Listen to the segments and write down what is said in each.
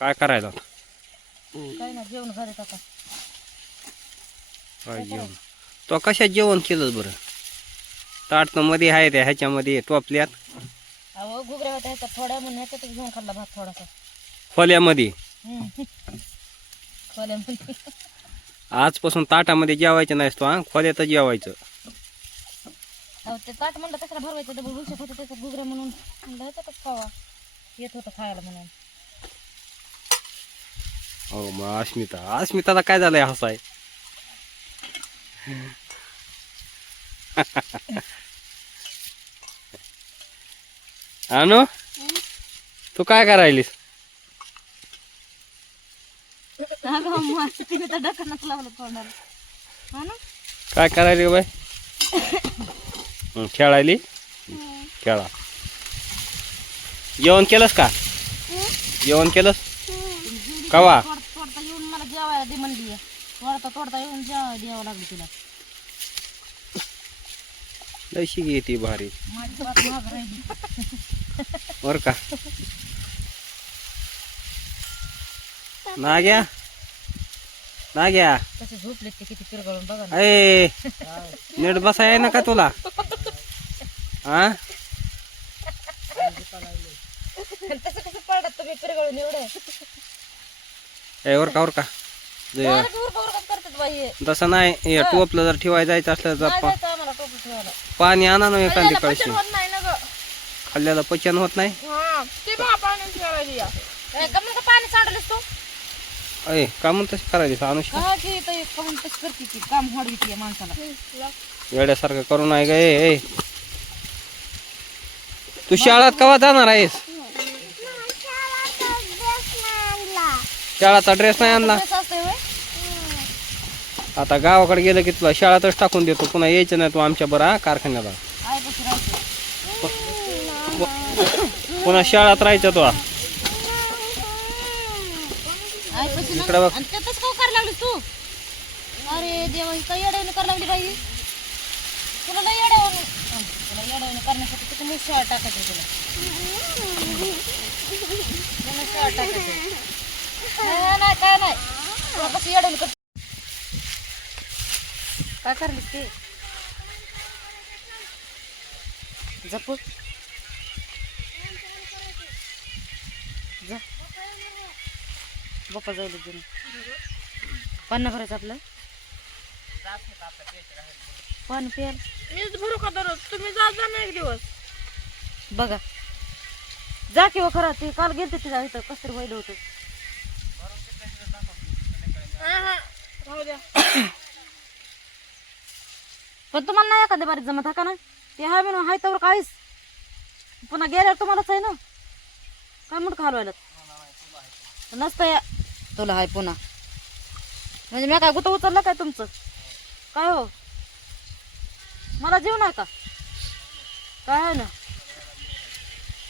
काय करायला काय ना जेवण घरात आता. काय जेवण तो कशात जेवण केलं बरं ताट मध्ये आहे त्या ह्याच्यामध्ये टोपल्यात अहो घुगऱ्या होत्या ह्याच्यात थोड्या म्हणून ह्याच्यातच घेऊन खाल्ला भात थोडासा. खोल्यामध्ये खोल्यामध्ये आजपासून ताटामध्ये जेवायचं नाहीस तो हा खोल्यातच जेवायचं. अहो ते ताट म्हणलं कशाला भरवायचं डबल भुशात होतं त्याच्यात घुगऱ्या म्हणून म्हणलं ह्याच्यातच खावा येत होतं खायला म्हणून. हो मग अस्मिताला काय झालंय हसाय अनु तू काय करायलीस तिने तर डकानच लावलं तोंडाला. हा ना काय करायली बाय खेळायली खेळा. जेवण केलंस का जेवण केलंस कवा तोडता येऊन मला जेवायला दे म्हणली. तोडता येऊन जेवायला द्यावं लागली तिला. लशी घेते भारी माझी बात माग राहिली. बर का नाग्या कसे झोपले ते किती पिरगळून बघा ना. ए नीट बसाय ना का तुला हा तसं कसं पडतात तुम्ही पिरगळून एवढं. ए वर का करतात बाई हे. तसं नाही हे टोपलं जर ठेवायला जायचं असलं तर नाही जायचं आम्हाला टोपलं ठेवायला. पाणी आणा ना एखादी खाल्ल्याला कळशी पचन होत नाही ना ग. खाल्ल्याला पचन होत नाही. हा ते बा पाणी ठेवायला या. कमल का पाणी सांडलेस तू अय का म्हणून तशी करायची अनुष्का का की ते कमल तशी करते की काम होडविती माणसाला. वेड्यासारखं करू नाही ग ए तू शाळेत कवा जाणार आहेस शाळाचा ड्रेस नाही आणला कसं असतंय होय? आता गावाकडे गेलं की तुला शाळेतच टाकून देतो पुन्हा यायचं नाही तू आमच्या बरं कारखान्याला आईपाशी राहायचं. पुन्हा शाळेत राहायचं तो आईपाशी इकडे बघ. आणि त्यातच का करायला लागलीस तू. अरे देवा ही काय येड्याने करायला लागली बाई. तुला लय येड्याने करण्यासाठी किती मोठी शाळा टाकायची तुला. तुला शाळा टाकायची. नाही काय नाही तुला कसं येड्याने कर. काय करलीस ते जपू जा बाप्पा जाऊ दे पाणी नाही भरायचं आपलं पाणी प्याल मीच भरू का दररोज तुम्ही जा ना एक दिवस. बघा जा किंवा खरं ते काल गेलते तिला इथं कसं तरी व्हायला होतं. राहू द्या. पण तुम्हाला नाही एखाद्या बारीक जमत हा का ना ते हाय म्हणून हाय तर काहीच पुन्हा गेल्यावर तुम्हालाच आहे ना काय म्हणत हलवायला नसतं या तुला हाय पुन्हा म्हणजे मी काय गुतं उचललं काय तुमचं काय हो मला जीव नाही का काय आहे ना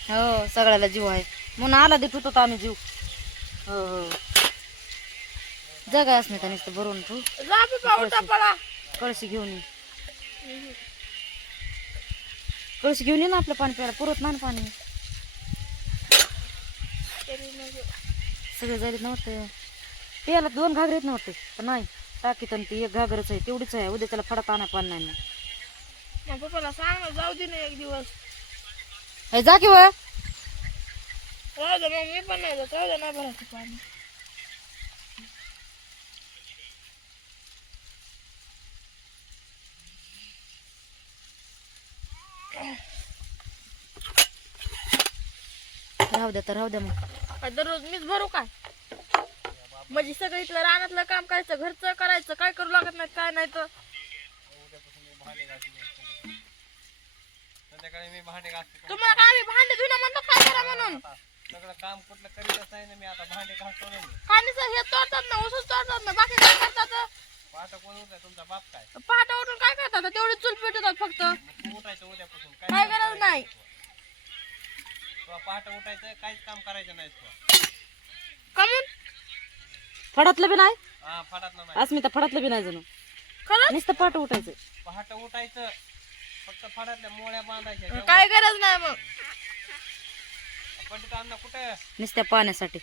हो सगळ्याला जीव आहे म्हणून आला देत होतो आम्ही जीव हो हो जगा अस्मिता नुसतं भरून तू जा बाबा उठा पळा. कळशी घेऊन ये कळशी घेऊन ये ना आपलं पाणी प्यायला पुरत नाही ना पाणी सगळे जायला नव्हते प्यायला 2 घागरे येत नव्हते पण नाही टाकीत आणि ती 1 घागरच आहे तेवढीच आहे उद्या त्याला फडात आणा पाणी नाही मग पप्पाला सांग ना जाऊ दे ना एक दिवस. ना जा की वय राहू दे मग मी पण नाही जात. राहू दे नाही भरायचं पाणी. राहू द्या मग काय दररोज मीच भरू काय म्हणजे सगळं इथलं रानातलं काम करायचं घरचं करायचं काय करू लागत नाही काय नाही तर तुम्हाला काय आम्ही भांडे धुणं म्हणतो काय करा म्हणून सगळं काम कुठलं करीतच नाही ना मी आता भांडे घासतो ना पाणी हे तोडतात ना उसच तोडतात ना बाकी काय करतात. पाहता कोण उठाय तुमचा बाप काय पहाटे उठून काय करतात तेवढी चूल पेटवतात फक्त तू उठायचं उद्यापासून काय गरज नाही. तुला पहाटे उठायचं काहीच काम करायचं नाही तुला कमून फडातलं बी नाही हा फाटात नाही अस्मिता फडातलं बी नाही जणू खरं नुसतं पाठ उठायचं पहाटे उठायचं फक्त फाटातल्या मोळ्या बांधायच्या काय गरज नाही मग. पंडित अण्णा कुठे नुसत्या पाण्यासाठी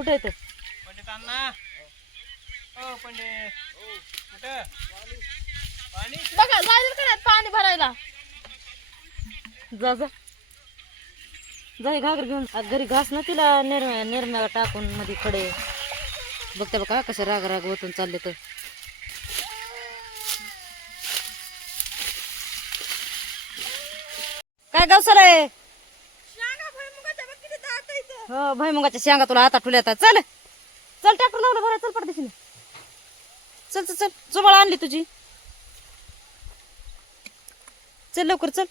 कुठे येतं पंडित अण्णा हो पंडित कुठं पाणी बघा जाईल का नाही पाणी भरायला. जा जा जा हे घागर घेऊन घरी घास ना तिला निर्म्या टाकून मध्ये खडे बघते बघा कसे राग राग ओतून चालले तर. काय गावसाला आहे हो भुईमुगाच्या शेंगा तुला आता ठुल्या चल चल ट्रॅक्टर लावलं बरं चल पडदेशीने चल चल चल जुबाळ आणली तुझी चल लवकर चल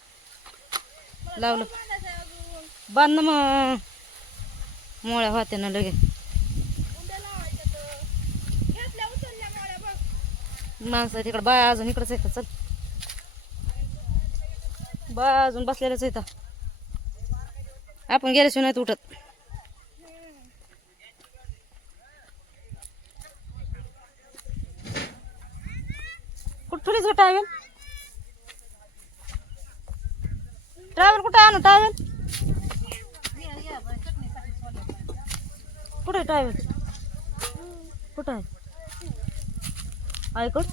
लावलं बांध ना मग मोळ्या होते ना लगे माणसं तिकडं बाया अजून इकडंच आहे का चल बाया अजून बसलेल्याच आहेत आपण गेल्याशिवाय नाहीत उठत. कुठं ठुलीच का टावेल ट्रॅव्हल कुठे आणू ट्रॅव्हल कुठे ट्रॅव्हल कुठं आहे ऐकून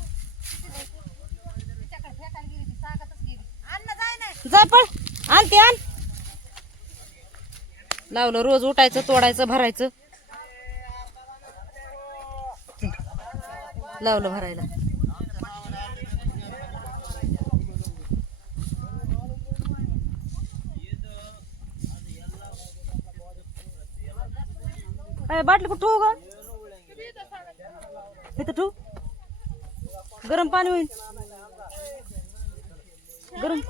जा पळ आण ते आण लावलं रोज उठायचं तोडायचं भरायचं लावलं भरायला. बाटली कुठं ठेवू ग इथं ठेवू गरम पाणी होईल गरम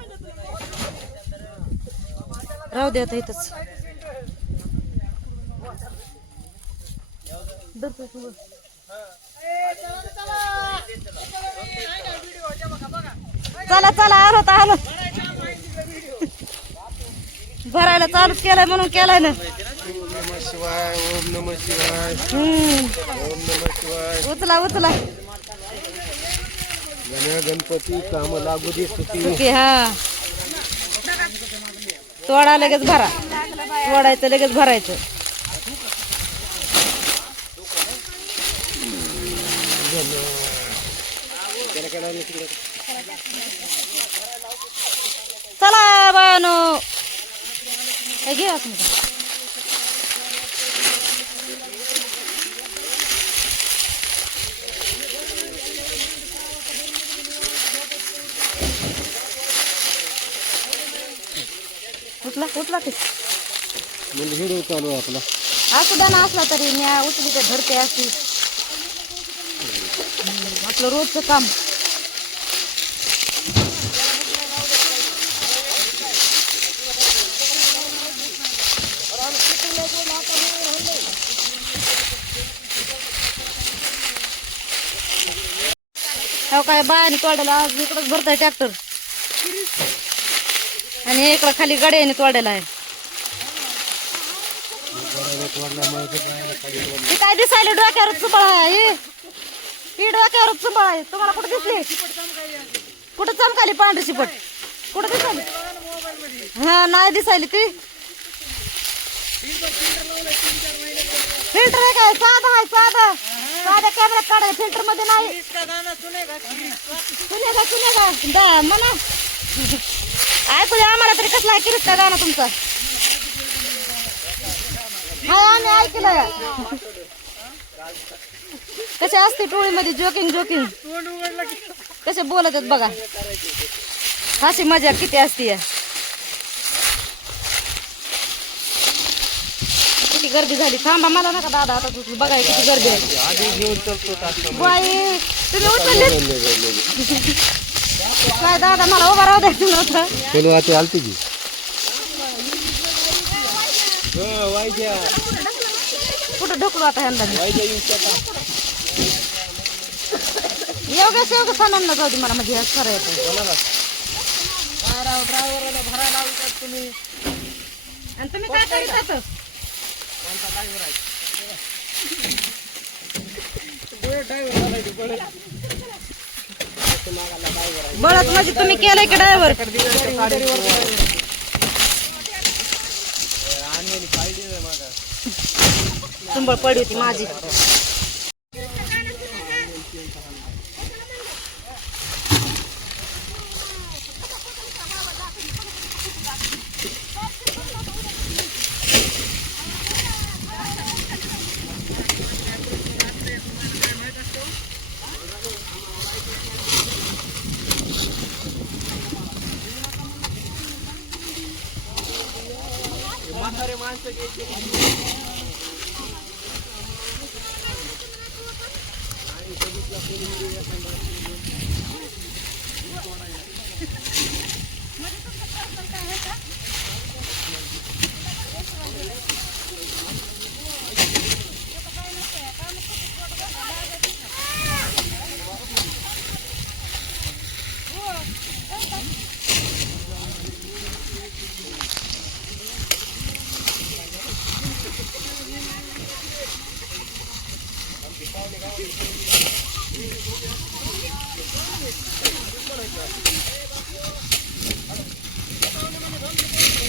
राहू दे आता इथंच चला चला आलो तर आलो भरायला चालू केलाय म्हणून केलाय ना. शिवाय ओम नमः शिवाय ओम नमः शिवाय उचला उचला गणपती काम लागू दे ओके हा तोडा लगेच भरा तोडायचं लगेच भरायचं. चला बानो घे असं उठला उठला ते व्हिडिओ चालू आहे आपला असू द्या ना असला तरी न्या उचली ते धरते अशी आपलं रोजचं काम. हो काय बायाने तोडायला आज इकडंच भरताय ट्रॅक्टर आणि इकडं खाली गाड्याने तोडायला आहे. ते काय दिसायला डोक्यावर चुंबळ आहे ही डोक्यावर चुंबळ आहे तुम्हाला कुठं दिसली कुठं चमकाली पांढरी शिपट कुठं दिसायली हा नाही दिसायली ती फिल्टर आहे काय साधा आहे साधा साध्या कॅमेऱ्यात काढाय फिल्टर मध्ये नाही सुनेगा म्हणा ऐकू द्या आम्हाला तरी कसला ऐकलीच का गाणं तुमचं हा आम्ही ऐकलंय कसे असते टोळीमध्ये जोकिंग जोकिंग कसे बोलत आहेत बघा हसी मजा किती असते किती गर्दी झाली थांबा मला नका दादा आता तू बघाय किती गर्दी आहे बाई तुम्ही उचलले काय दादा मला उभा राहू द्यायचं नव्हतं आलती की कुठं ढकलू आता ह्यांना एवढ्याच एवढं सामान जाऊ दे मला म्हणजे खरं येतं आणि तुम्ही काय करीत आहात बळत म्हणजे तुम्ही केलंय की ड्रायव्हर बोंबळ पडली होती माझी.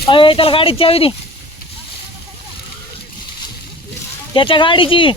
अरे त्याला गाडीची चावी दी, त्याच्या गाडीची.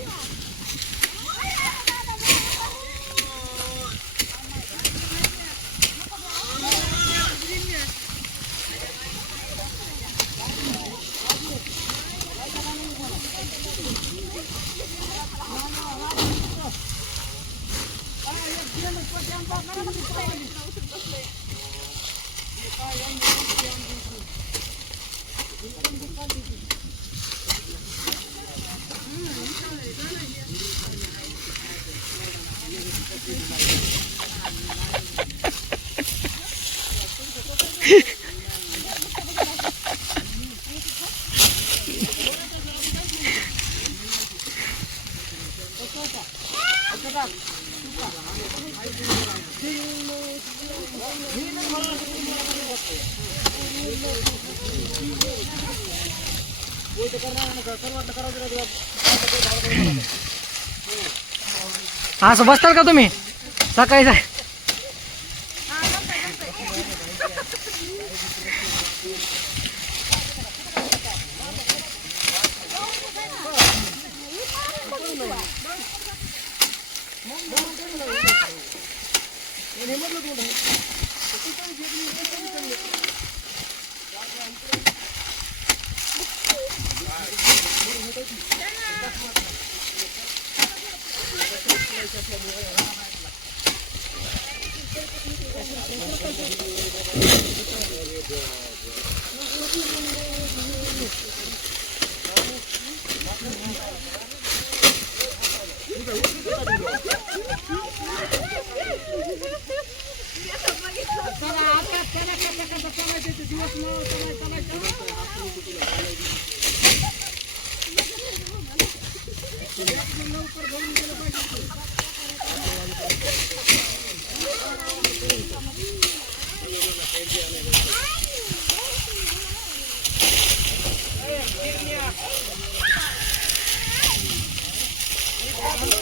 असं बसताल का तुम्ही सकाळी जाय?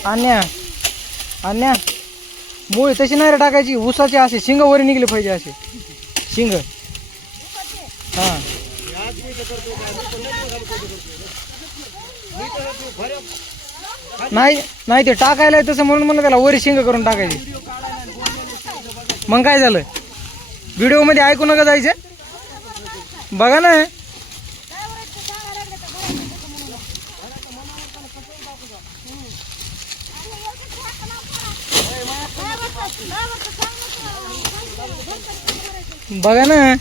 अन्या अन्या मुळे तशी नाही रे टाकायची, ऊसाचे असे शिंग वर निघले पाहिजे, असे शिंग. हा नाही नाही ते टाकायला तसं म्हणून म्हणलं त्याला वरी शिंग करून टाकायची. मग काय झालं, व्हिडिओ मध्ये ऐकू नका जायचं, बघा ना. बघा ना.